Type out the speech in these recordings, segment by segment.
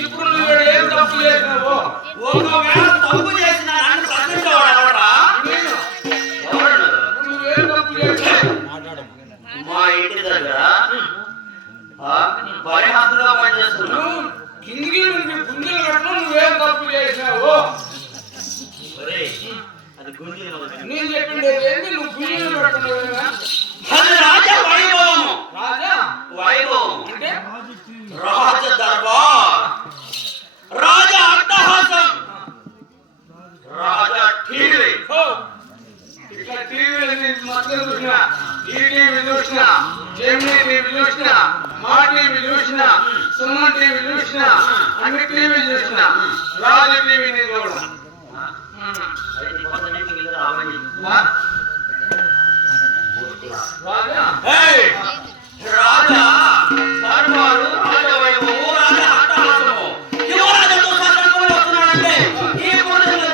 ఇప్పుడు ఏం తప్పు చేసినావు? ఒకవేళ తప్పు చేసిన నన్ను ప్రశ్నించేవాడా? నువ్వేం తప్పు చేసినావు? మా ఇంటి దగ్గర పరిహాసంగా పనిచేస్తున్నావు. కిందికి గుంజలు కట్టు. నువ్వేం తప్పు చేసినావు? అది గుంజీలు నేను చెప్పింది ఏంటి? నువ్వు గుంజలు కట్టున్నావు. అది రాజా వైభవం. రాజా వైభవం అంటే రాజ దర్బార్, రాజా అట్టహాసం, రాజా టీవీ. ఇట్లా టీవీ మొత్తం చూసిన, ఈటీవీ చూసిన, జెమినీ టీవీ చూసిన, మా టీవీ చూసిన, సుమన్ టీవీ చూసిన, అన్ని టీవీ చూసిన, రాజు టీవీని చూడ. రాజా రాజా దర్బారు, రాజా వైభవము, రాజా అట్టహాసము. యువరాజుతో శాసనకులు వస్తున్నాడంటే ఈ పురుషులు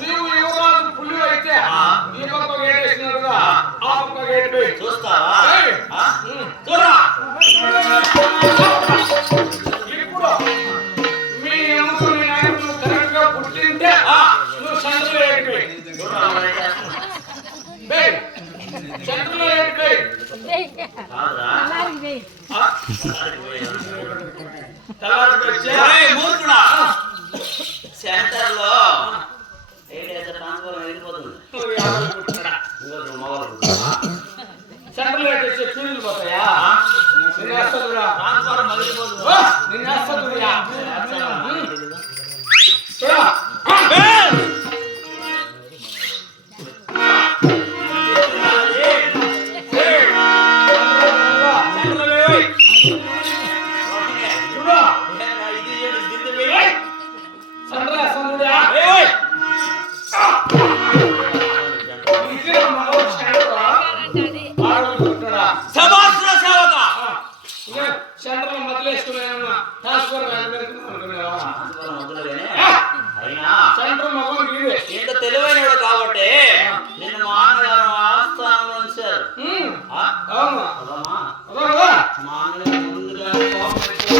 నీవు యువరాజు పులి అయితే ఈ పక్క గేట్ వేసినారుగా, ఆ పక్క గేట్ చూస్తావా? చూరా. ఇప్పుడు మీ అమ్మకు మీ నాయకులు కరెక్ట్ గా పుట్టింటే నువ్వు సెంటర్లో ఏడిపోయి సెంటర్లో ఏడిపోయి మూర్ఖుడా, సెంటర్ లో ట్రాన్స్ఫార్మర్ వెళ్ళిపోతుంది. సెంటర్లో ఏడిస్తే చూడలు పోతాయా? ట్రాన్స్ఫార్మర్ వెళ్ళిపోతుంది. నిన్న చూడా